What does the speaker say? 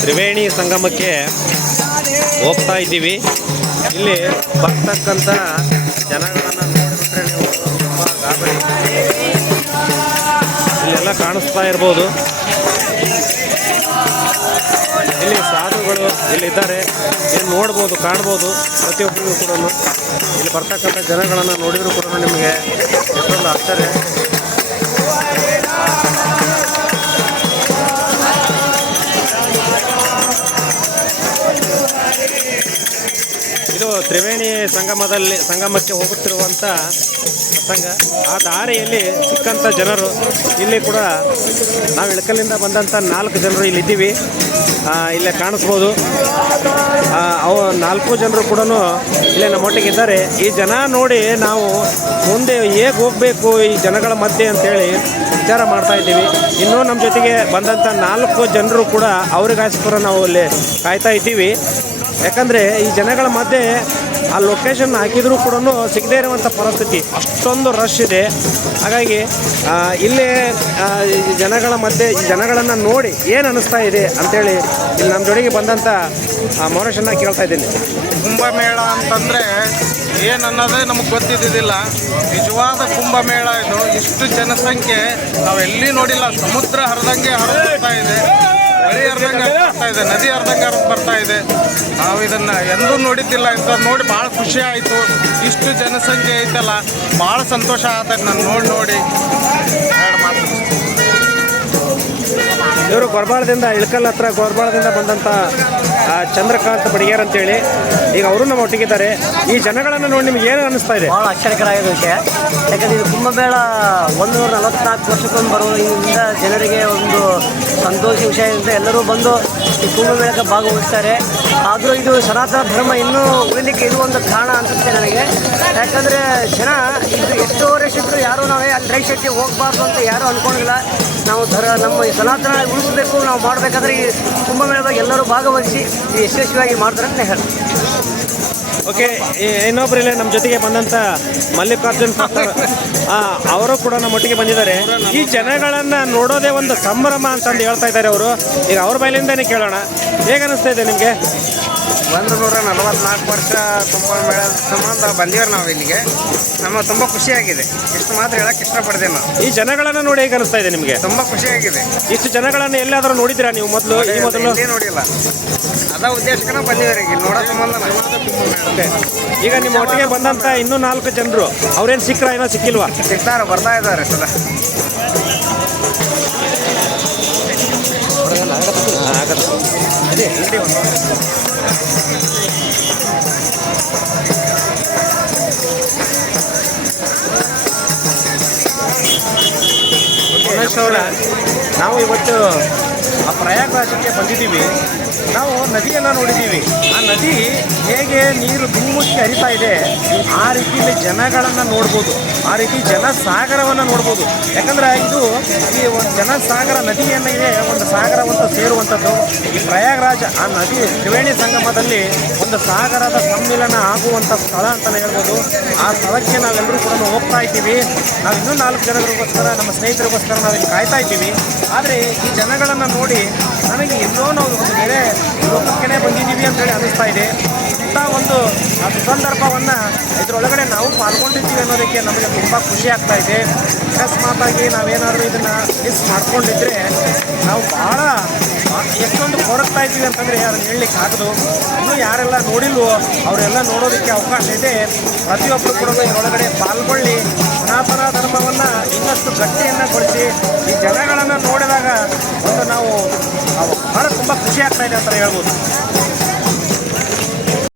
ತ್ರಿವೇಣಿ ಸಂಗಮಕ್ಕೆ ಹೋಗ್ತಾ ಇದ್ದೀವಿ. ಇಲ್ಲಿ ಬರ್ತಕ್ಕಂಥ ಜನಗಳನ್ನು ನೋಡಿಬಿಟ್ರೆ ನೀವು ತುಂಬ ಗಾಬರಿ. ಇಲ್ಲೆಲ್ಲ ಕಾಣಿಸ್ತಾ ಇರ್ಬೋದು. ಇಲ್ಲಿ ಸಾಧುಗಳು ಇಲ್ಲಿದ್ದಾರೆ, ಏನು ನೋಡ್ಬೋದು, ಕಾಣ್ಬೋದು. ಪ್ರತಿಯೊಬ್ಬರಿಗೂ ಕೂಡ ಇಲ್ಲಿ ಬರ್ತಕ್ಕಂಥ ಜನಗಳನ್ನು ನೋಡಿದರೂ ಕೂಡ ನಿಮಗೆ ಎಷ್ಟೊಂದು ಆಶ್ಚರ್ಯ. ಇದು ತ್ರಿವೇಣಿ ಸಂಗಮಕ್ಕೆ ಹೋಗುತ್ತಿರುವಂಥ ಪ್ರಸಂಗ. ಆ ದಾರಿಯಲ್ಲಿ ಸಿಕ್ಕಂಥ ಜನರು ಇಲ್ಲಿ ಕೂಡ ನಾವು ಇಳಕಲ್ಲಿಂದ ಬಂದಂಥ 4 ಜನರು ಇಲ್ಲಿದ್ದೀವಿ. ಇಲ್ಲೇ ಕಾಣಿಸ್ಬೋದು. ಅವು 4 ಜನರು ಕೂಡ ಇಲ್ಲೇ ನಮ್ಮೊಟ್ಟಿಗಿದ್ದಾರೆ. ಈ ಜನ ನೋಡಿ ನಾವು ಮುಂದೆ ಹೇಗೆ ಹೋಗಬೇಕು ಈ ಜನಗಳ ಮಧ್ಯೆ ಅಂತೇಳಿ ವಿಚಾರ ಮಾಡ್ತಾ ಇದ್ದೀವಿ. ಇನ್ನೂ ನಮ್ಮ ಜೊತೆಗೆ ಬಂದಂಥ 4 ಜನರು ಕೂಡ ಅವ್ರಿಗೋಸ್ಕರ ನಾವು ಇಲ್ಲಿ ಕಾಯ್ತಾ ಇದ್ದೀವಿ. ಯಾಕಂದರೆ ಈ ಜನಗಳ ಮಧ್ಯೆ ಆ ಲೊಕೇಶನ್ ಹಾಕಿದರೂ ಕೂಡ ಸಿಗದೇ ಇರುವಂಥ ಪರಿಸ್ಥಿತಿ, ಅಷ್ಟೊಂದು ರಶ್ ಇದೆ. ಹಾಗಾಗಿ ಇಲ್ಲೇ ಜನಗಳ ಮಧ್ಯೆ ಈ ಜನಗಳನ್ನು ನೋಡಿ ಏನು ಅನ್ನಿಸ್ತಾ ಇದೆ ಅಂಥೇಳಿ ಇಲ್ಲಿ ನಮ್ಮ ಜೊತೆಗೆ ಬಂದಂಥ ಮೌನೇಶನ್ನ ಕೇಳ್ತಾ ಇದ್ದೀನಿ. ಕುಂಭಮೇಳ ಅಂತಂದರೆ ಏನು ಅನ್ನೋದೇ ನಮಗೆ ಗೊತ್ತಿದ್ದಿದ್ದಿಲ್ಲ. ನಿಜವಾದ ಕುಂಭಮೇಳ ಇದು. ಇಷ್ಟು ಜನಸಂಖ್ಯೆ ನಾವೆಲ್ಲಿ ನೋಡಿಲ್ಲ. ಸಮುದ್ರ ಹರಿದಂಗೆ ಹರಿತಾ ಇದೆ, ನದಿ ಹರಿದಂಗೆ ಬರ್ತಾ ಇದೆ, ನದಿ ಹರಿದಂಗೆ ಬರ್ತಾ ಇದೆ. ನಾವು ಇದನ್ನು ಎಂದೂ ನೋಡಿದ್ದಿಲ್ಲ. ಇಂಥದ್ದು ನೋಡಿ ಭಾಳ ಖುಷಿ ಆಯಿತು. ಇಷ್ಟು ಜನಸಂಖ್ಯೆ ಐತಲ್ಲ, ಭಾಳ ಸಂತೋಷ ಆಗ್ತದೆ ನಾನು ನೋಡಿ. ಎರಡು ಮಾತು. ಇವರು ಗೊರಬಾಳದಿಂದ, ಇಳಕಲ್ ಹತ್ರ ಗೊರಬಾಳದಿಂದ ಬಂದಂಥ ಚಂದ್ರಕಾಂತ್ ಬಡಿಗೇರ್ ಅಂತೇಳಿ ಈಗ ಅವರು ನಮ್ಮ ಒಟ್ಟಿಗಿದ್ದಾರೆ. ಈ ಜನಗಳನ್ನು ನೋಡಿ ನಿಮ್ಗೆ ಏನು ಅನ್ನಿಸ್ತಾ ಇದೆ? ಭಾಳ ಆಶ್ಚರ್ಯಕರವಾದ ವಿಷಯ. ಯಾಕಂದರೆ ಇದು ಕುಂಭಮೇಳ 144 ವರ್ಷಕ್ಕೊಮ್ಮೆ ಬರುವುದರಿಂದ ಜನರಿಗೆ ಒಂದು ಸಂತೋಷ ವಿಷಯ ಅಂತ ಎಲ್ಲರೂ ಬಂದು ಈ ಕುಂಭಮೇಳಕ್ಕೆ ಭಾಗವಹಿಸ್ತಾರೆ. ಆದರೂ ಇದು ಸನಾತನ ಧರ್ಮ ಇನ್ನೂ ಉಳಿಲಿಕ್ಕೆ ಇದು ಒಂದು ಕಾರಣ ಅನಿಸುತ್ತೆ ನನಗೆ. ಯಾಕಂದರೆ ಜನ ಇದು ಎಷ್ಟೋ ರಶ್ ಇದ್ದರೂ ಯಾರೂ ನಾವೇ ಅಲ್ಲಿ ರೈಸ್ ಶೆಟ್ಟಿ ಹೋಗಬಾರ್ದು ಅಂತ ಯಾರೂ ಅಂದ್ಕೊಂಡಿಲ್ಲ. ನಾವು ನಮ್ಮ ಈ ಸನಾತನ ಉಳಿಸಬೇಕು, ನಾವು ಮಾಡಬೇಕಾದ್ರೆ ಈ ಕುಂಭಮೇಳದಾಗ ಎಲ್ಲರೂ ಭಾಗವಹಿಸಿ ಯಶಸ್ವಿಯಾಗಿ ಮಾಡ್ತಾರೆ ಅಂತ ಹೇಳ್ತೀನಿ. ಓಕೆ, ಇನ್ನೊಬ್ಬರಿಲ್ಲ ನಮ್ಮ ಜೊತೆಗೆ ಬಂದಂಥ ಮಲ್ಲಿಕಾರ್ಜುನ್ ಅವರು ಕೂಡ ನಮ್ಮ ಒಟ್ಟಿಗೆ ಬಂದಿದ್ದಾರೆ. ಈ ಜನಗಳನ್ನು ನೋಡೋದೇ ಒಂದು ಸಂಭ್ರಮ ಅಂತಂದು ಹೇಳ್ತಾ ಇದ್ದಾರೆ ಅವರು. ಈಗ ಅವ್ರ ಬಾಯಿಲಿಂದನೇ ಕೇಳೋಣ, ಹೇಗೆ ಅನ್ನಿಸ್ತಾ ಇದೆ ನಿಮಗೆ? 144 ವರ್ಷ ಕುಂಭಮೇಳದ ಸಂಬಂಧ ಬಂದಿವ್ರು ನಾವು ಇಲ್ಲಿಗೆ. ನಮಗೆ ತುಂಬ ಖುಷಿಯಾಗಿದೆ. ಇಷ್ಟು ಮಾತ್ರ ಹೇಳಕ್ಕೆ ಇಷ್ಟಪಡ್ತೇವೆ ನಾವು. ಈ ಜನಗಳನ್ನು ನೋಡಿ ಹೇಗೆ ಅನಿಸ್ತಾ ಇದೆ ನಿಮಗೆ? ತುಂಬ ಖುಷಿಯಾಗಿದೆ. ಇಷ್ಟು ಜನಗಳನ್ನು ಎಲ್ಲಾದರೂ ನೋಡಿದ್ದೀರಾ ನೀವು ಮೊದಲು? ಈ ಮೊದಲು ನೋಡಿಲ್ಲ. ಅದ ಉದ್ದೇಶಕ್ಕನ ಬಂದಿದ್ದಾರೆ ಇಲ್ಲಿ ನೋಡೋ ಸಂಬಂಧ. ಈಗ ನಿಮ್ಮ ಒಟ್ಟಿಗೆ ಬಂದಂಥ ಇನ್ನೂ 4 ಜನರು ಅವ್ರೇನು ಸಿಕ್ಕರ ಏನೋ ಸಿಕ್ಕಿಲ್ವಾ? ಸಿಗ್ತಾರೆ, ಬರ್ತಾ ಇದ್ದಾರೆ ಸದಾ. ನಾವು ಇವತ್ತು ಆ ಪ್ರಯಾಗರಾಜಕ್ಕೆ ಬಂದಿದ್ದೀವಿ. ನಾವು ನದಿಯನ್ನು ನೋಡಿದ್ದೀವಿ. ಆ ನದಿ ಹೇಗೆ ನೀರು ಧುಮ್ಮುಕ್ಕಿ ಹರಿತಾ ಇದೆ, ಆ ರೀತಿಯಲ್ಲಿ ಜನಗಳನ್ನು ನೋಡ್ಬೋದು, ಆ ರೀತಿ ಜನಸಾಗರವನ್ನು ನೋಡ್ಬೋದು. ಯಾಕಂದರೆ ಇದು ಈ ಒಂದು ಜನಸಾಗರ ನದಿ ಏನಿದೆ, ಒಂದು ಸಾಗರವಂತ ಸೇರುವಂಥದ್ದು ಈ ಪ್ರಯಾಗರಾಜ. ಆ ನದಿ ತ್ರಿವೇಣಿ ಸಂಗಮದಲ್ಲಿ ಒಂದು ಸಾಗರದ ಸಮ್ಮಿಲನ ಆಗುವಂಥ ಸ್ಥಳ ಅಂತಲೇ ಹೇಳ್ಬೋದು. ಆ ಸ್ಥಳಕ್ಕೆ ನಾವೆಲ್ಲರೂ ಕೂಡ ಹೋಗ್ತಾ ಇದ್ದೀವಿ. ನಾವು ಇನ್ನೂ 4 ಜನರಿಗೋಸ್ಕರ, ನಮ್ಮ ಸ್ನೇಹಿತರಿಗೋಸ್ಕರ ನಾವಿಲ್ಲಿ ಕಾಯ್ತಾ ಇದ್ದೀವಿ. ಆದರೆ ಈ ಜನಗಳನ್ನು ನೋಡಿ ನನಗೆ ಎಲ್ಲೋ ನಾವು ಒಂದು ಬೇರೆ ಲೋಕಕ್ಕೆ ಬಂದಿದ್ದೀವಿ ಅಂತೇಳಿ ಅನ್ನಿಸ್ತಾ ಇದೆ. ಇಂಥ ಒಂದು ಸಂದರ್ಭವನ್ನು ಇದರೊಳಗಡೆ ನಾವು ಪಾಲ್ಗೊಂಡಿದ್ದೀವಿ ಅನ್ನೋದಕ್ಕೆ ನಮಗೆ ತುಂಬ ಖುಷಿ ಆಗ್ತಾ ಇದೆ. ಅಕಸ್ಮಾತಾಗಿ ನಾವೇನಾದರೂ ಇದನ್ನು ಮಿಸ್ ಮಾಡ್ಕೊಂಡಿದ್ರೆ ನಾವು ಭಾಳ ಎಷ್ಟೊಂದು ಕೊರಗ್ತಾ ಇದ್ದೀವಿ ಅಂತಂದರೆ ಅದನ್ನು ಹೇಳಲಿಕ್ಕೆ ಆಗೋದು. ಇನ್ನೂ ಯಾರೆಲ್ಲ ನೋಡಿಲ್ವೋ ಅವರೆಲ್ಲ ನೋಡೋದಕ್ಕೆ ಅವಕಾಶ ಇದೆ. ಪ್ರತಿಯೊಬ್ಬರು ಕೂಡ ಇದರೊಳಗಡೆ ಪಾಲ್ಗೊಳ್ಳಿ. ಸನಾತನ ಧರ್ಮವನ್ನು ಇನ್ನಷ್ಟು ಗಟ್ಟಿಯನ್ನುಗೊಳಿಸಿ ಈ ಜನಗಳನ್ನು ನೋಡಿದಾಗ ಒಂದು ನಾವು ಭಾಳ ತುಂಬ ಖುಷಿ ಆಗ್ತಾ ಇದೆ ಅಂತಲೇ ಹೇಳ್ಬೋದು.